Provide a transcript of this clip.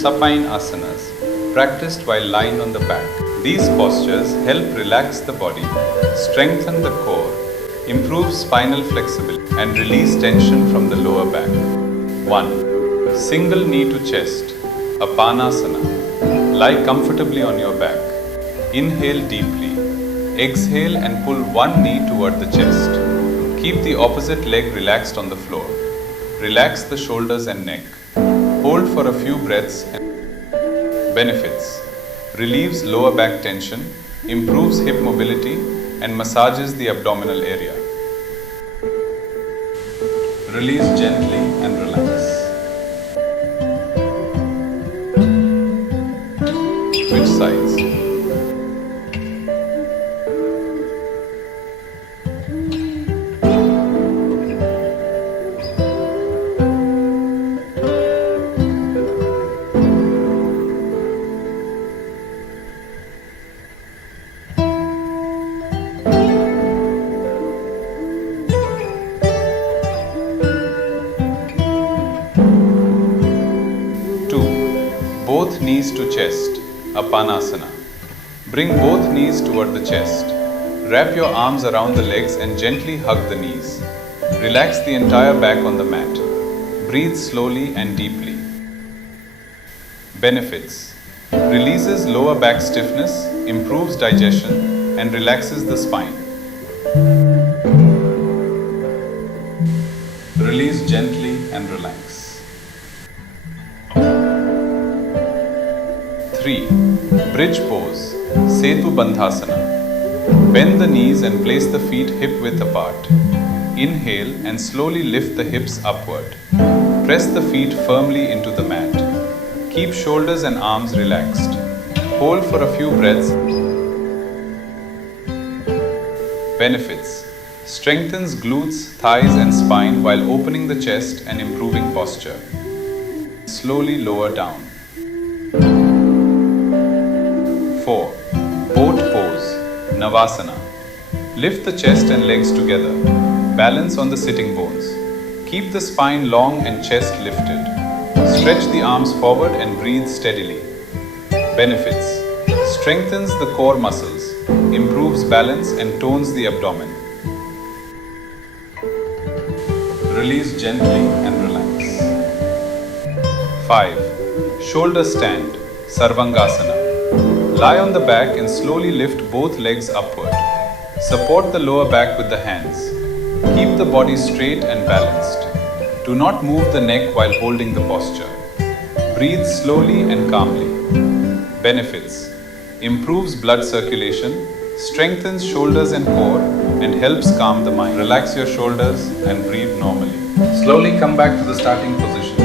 supine asanas, practiced while lying on the back. These postures help relax the body, strengthen the core, improve spinal flexibility, and release tension from the lower back. 1. Single knee to chest, Apanasana. Lie comfortably on your back. Inhale deeply. Exhale and pull one knee toward the chest. Keep the opposite leg relaxed on the floor. Relax the shoulders and neck. Hold for a few breaths. Benefits: relieves lower back tension, improves hip mobility, and massages the abdominal area. Release gently and relax. Switch sides. Both knees to chest, Apanasana. Bring both knees toward the chest. Wrap your arms around the legs and gently hug the knees. Relax the entire back on the mat. Breathe slowly and deeply. Benefits: releases lower back stiffness, improves digestion, and relaxes the spine. Release gently and relax. 3. Bridge pose, Setu Bandhasana. Bend the knees and place the feet hip-width apart. Inhale and slowly lift the hips upward. Press the feet firmly into the mat. Keep shoulders and arms relaxed. Hold for a few breaths. Benefits: strengthens glutes, thighs, and spine while opening the chest and improving posture. Slowly lower down. 4. Boat pose, Navasana. Lift the chest and legs together. Balance on the sitting bones. Keep the spine long and chest lifted. Stretch the arms forward and breathe steadily. Benefits: strengthens the core muscles, improves balance and tones the abdomen. Release gently and relax. 5. Shoulder stand, Sarvangasana. Lie on the back and slowly lift both legs upward. Support the lower back with the hands. Keep the body straight and balanced. Do not move the neck while holding the posture. Breathe slowly and calmly. Benefits: improves blood circulation, strengthens shoulders and core, and helps calm the mind. Relax your shoulders and breathe normally. Slowly come back to the starting position.